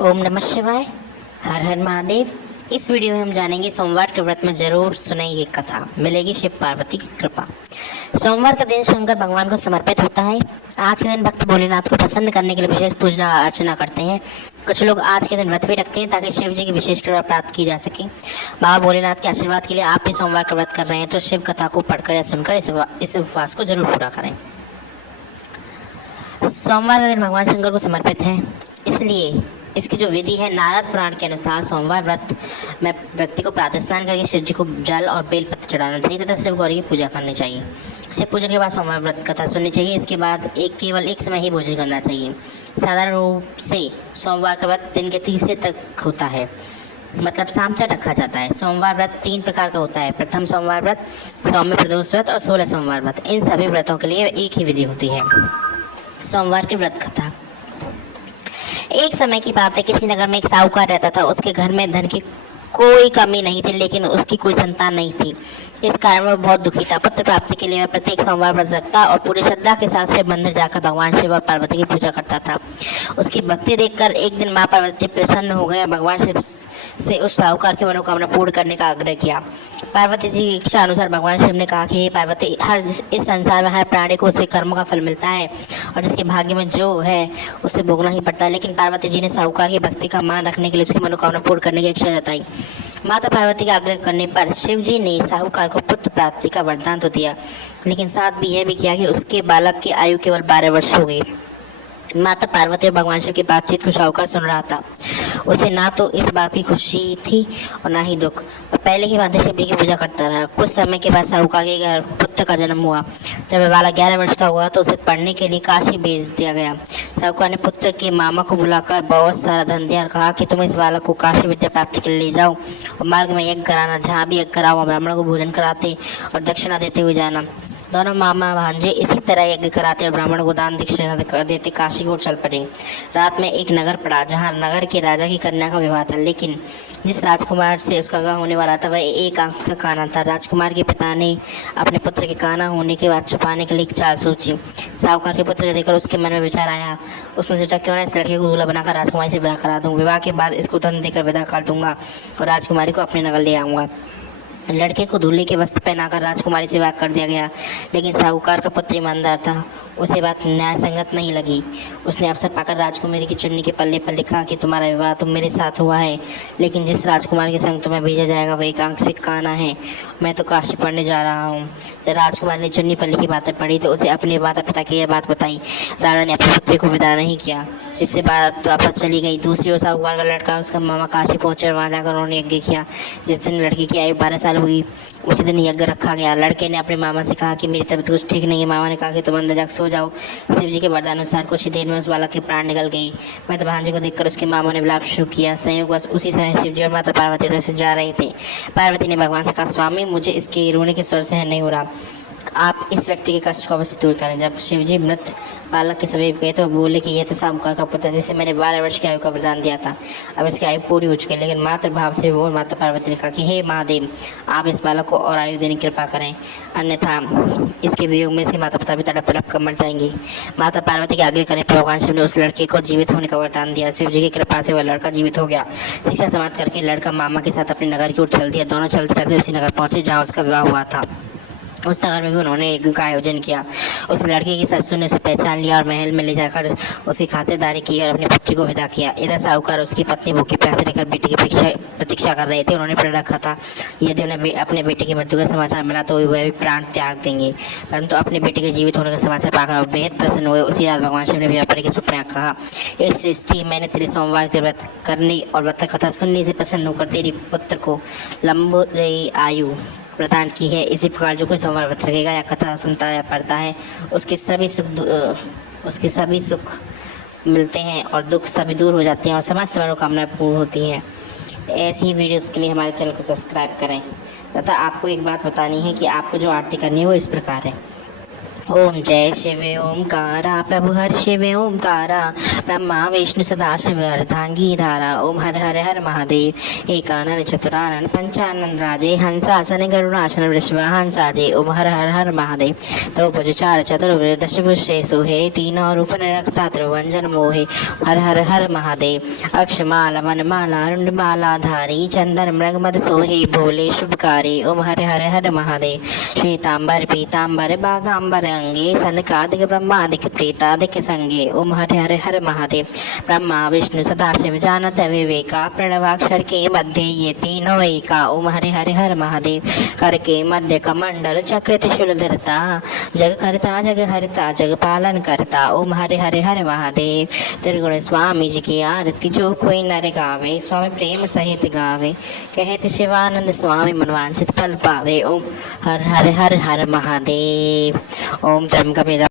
ओम नमः शिवाय। हर हर महादेव। इस वीडियो में हम जानेंगे सोमवार के व्रत में जरूर सुने ये कथा, मिलेगी शिव पार्वती की कृपा। सोमवार का दिन शंकर भगवान को समर्पित होता है। आज के दिन भक्त भोलेनाथ को प्रसन्न करने के लिए विशेष पूजा अर्चना करते हैं। कुछ लोग आज के दिन व्रत भी रखते हैं ताकि शिव जी की विशेष कृपा प्राप्त की जा सके। बाबा भोलेनाथ के आशीर्वाद के लिए आप भी सोमवार का व्रत कर रहे हैं तो शिव कथा को पढ़कर या सुनकर इस उपवास को जरूर पूरा करें। सोमवार का दिन भगवान शंकर को समर्पित है, इसलिए इसकी जो विधि है, नारद पुराण के अनुसार सोमवार व्रत में व्यक्ति को प्रातः स्नान करके शिव जी को जल और बेलपत्र चढ़ाना चाहिए तथा शिव गौरी की पूजा करनी चाहिए। शिव पूजन के बाद सोमवार व्रत कथा सुननी चाहिए। इसके बाद केवल एक समय ही भोजन करना चाहिए। साधारण रूप से सोमवार का व्रत दिन के तीसरे तक होता है, मतलब शाम तक रखा जाता है। सोमवार व्रत 3 प्रकार का होता है। प्रथम सोमवार व्रत, सौम्य प्रदोष व्रत और 16 सोमवार व्रत। इन सभी व्रतों के लिए एक ही विधि होती है। सोमवार की व्रत कथा। एक समय की बात है, किसी नगर में एक साहूकार रहता था। उसके घर में धन की कोई कमी नहीं थी, लेकिन उसकी कोई संतान नहीं थी। इस कारण वह बहुत दुखी था। पुत्र प्राप्ति के लिए वह प्रत्येक सोमवार व्रत रखता और पूरी श्रद्धा के साथ शिव मंदिर जाकर भगवान शिव और पार्वती की पूजा करता था। उसकी भक्ति देखकर एक दिन माँ पार्वती प्रसन्न हो गए और भगवान शिव से उस साहूकार की मनोकामना पूर्ण करने का आग्रह किया। पार्वती जी की इच्छा अनुसार भगवान शिव ने कहा कि हे पार्वती, इस संसार में हर प्राणी को उसके कर्मों का फल मिलता है और जिसके भाग्य में जो है उसे भोगना ही पड़ता है। लेकिन पार्वती जी ने साहूकार की भक्ति का मान रखने के लिए उसकी मनोकामना पूर्ण करने की इच्छा जताई। माता पार्वती के आग्रह करने पर शिव जी ने साहूकार को पुत्र प्राप्ति का वरदान तो दिया, लेकिन साथ भी यह भी किया कि उसके बालक की आयु केवल 12 वर्ष हो गई। माता पार्वती और भगवान शिव की बातचीत को साहूकार सुन रहा था। उसे ना तो इस बात की खुशी थी और ना ही दुख। वह पहले की बातें शिव जी की पूजा करता रहा। कुछ समय के बाद साहूकार के घर पुत्र का जन्म हुआ। जब वह बालक 11 वर्ष का हुआ तो उसे पढ़ने के लिए काशी भेज दिया गया। साहूकार ने पुत्र के मामा को बुलाकर बहुत सारा धन दिया और कहा कि तुम इस बालक को काशी विद्या प्राप्ति के लिए ले जाओ और मार्ग में यज्ञ कराना, जहाँ भी यज्ञ कराओ ब्राह्मणों को भोजन कराते और दक्षिणा देते हुए जाना। दोनों मामा भांजे इसी तरह यज्ञ कराते और ब्राह्मणों को दान दक्षिणा देते काशी को चल पड़े। रात में एक नगर पड़ा जहाँ नगर के राजा की कन्या का विवाह था, लेकिन जिस राजकुमार से उसका विवाह होने वाला था वह एक आंख से काना था। राजकुमार के पिता ने अपने पुत्र के काना होने के बाद छुपाने के लिए एक चाल सोची। साहूकार के पुत्र को देखकर उसके मन में विचार आया। उसने सोचा, क्यों ना इस लड़के को दूल्हा बनाकर राजकुमारी से विवाह करा दूँ। विवाह के बाद इसको धन देकर विदा कर दूंगा और राजकुमारी को अपने नगर ले आऊँगा। लड़के को दूल्हे के वस्त्र पहनाकर राजकुमारी से विवाह कर दिया गया, लेकिन साहूकार का पुत्र ईमानदार था। उसे बात न्याय संगत नहीं लगी। उसने अवसर पाकर राजकुमारी की चुन्नी के पल्ले पर लिखा कि तुम्हारा विवाह तो मेरे साथ हुआ है, लेकिन जिस राजकुमार के संग तुम्हें भेजा जाएगा वह एक आंख से काना है। मैं तो काशी पढ़ने जा रहा हूँ। जब राजकुमार ने चुन्नी पल्ले की बातें पढ़ी तो उसे अपने माता पिता की यह बात बताई। राजा ने अपने पुत्री को विदा नहीं किया, जिससे बात वापस चली गई। दूसरी ओर साहूकार का लड़का उसका मामा काशी पहुंचे और वहाँ जाकर उन्होंने यज्ञ किया। जिस दिन लड़की की आयु 12 साल हुई उसी दिन यज्ञ रखा गया। लड़के ने अपने मामा से कहा कि मेरी तबीयत कुछ ठीक नहीं है। मामा ने कहा कि तुम अंदर जाकर सो जाओ। शिव जी के वरदान अनुसार कुछ ही देर में उस बालक के प्राण निकल गई। माता भांजे को देखकर उसके मामा ने विलाप शुरू किया। संयोगवश उसी समय शिव जी और माता पार्वती उधर से जा रहे थे। पार्वती ने भगवान से कहा, स्वामी, मुझे इसके रोने के स्वर सहन नहीं हो रहा, आप इस व्यक्ति के कष्ट को अवश्य दूर करें। जब शिवजी मृत बालक के समीप गए तो बोले कि यह तो साहूकार का पुत्र जिसे मैंने 12 वर्ष की आयु का वरदान दिया था। अब इसकी आयु पूरी हो चुकी है। लेकिन मातृभाव से वो और माता पार्वती ने कहा कि हे महादेव, आप इस बालक को और आयु देने की कृपा करें, अन्यथा इसके वियोग में से माता पिता भी तड़प तड़प कर मर जाएंगे। माता पार्वती के आग्रह करने पर भगवान शिव ने उस लड़के को जीवित होने का वरदान दिया। शिव जी की कृपा से वह लड़का जीवित हो गया। शिक्षा समाप्त करके लड़का मामा के साथ अपने नगर की ओर चल दिया। दोनों चलते चलते उसी नगर पहुंचे जहाँ उसका विवाह हुआ था। उस नगर में भी उन्होंने एक का आयोजन किया। उस लड़के की ससुर ने उसे पहचान लिया और महल में ले जाकर उसकी खातिरदारी की और अपनी पुत्री को विदा किया। इधर साहूकार उसकी पत्नी भूखी प्यासे रहकर बेटे की प्रतीक्षा कर रहे थे। उन्होंने प्रण रखा था यदि उन्हें अपने बेटे की मृत्यु का समाचार मिला तो वह भी प्राण त्याग देंगे, परंतु अपने बेटे के जीवित होने का समाचार पाकर बेहद प्रसन्न हुए। उसी रात भगवान शिव ने व्यापारी के स्वप्न कहा, इस सृष्टि मैंने तेरे सोमवार के व्रत करने और व्रत कथा सुनने से प्रसन्न होकर तेरी पुत्र को लंबी आयु प्रदान की है। इसी प्रकार जो कोई सोमवार व्रत रखेगा या कथा सुनता है या पढ़ता है उसके सभी सुख मिलते हैं और दुख सभी दूर हो जाते हैं और समस्त मनोकामनाएं पूर्ण होती हैं। ऐसी ही वीडियोस के लिए हमारे चैनल को सब्सक्राइब करें। तथा आपको एक बात बतानी है कि आपको जो आरती करनी है वो इस प्रकार है। ओम जय शिव ओमकारा प्रभु हर शिव ओमकारा ब्रह्मा विष्णु सदा शिव अर्धांगी धारा ओम हर हर हर महादेव एकानन चतुरानन पंचानन राजे हंसासन गरुड़ासन वृषभांसाजे ओम हर हर हर महादेव तो भुज चार चतुर्भुज दशभुजे सोहे तीनों रूप निरखता त्रिभंजन मोहे हर हर हर महादेव अक्षमाला वनमाला रुंडमाला धारी चंदन मृग मद सोहे भोले शुभकारी ओम हर हर हर महादेव श्वेतांबर पीतांबर बागांबर अंगे सनकादिक ब्रह्मादिक प्रेतादिक संगे ओम हर हर हर महादेव ब्रह्मा विष्णु सदाशिव जानत विवेका प्रणवाक्षर के मध्य ये तीनों एका ओम हरे हरे हर महादेव कर के मध्य कमंडल चक्र त्रिशूल धरता जग करता जग हरता जग पालन करता ओम हरे हरे हर महादेव त्रिगुण स्वामी जी की आरती जो कोई नर गावे स्वामी प्रेम सहित गावे कहत शिवानंद स्वामी मनवांछित फल पावे ओम हर हर हर हर महादेव ओम त्र्यंबकम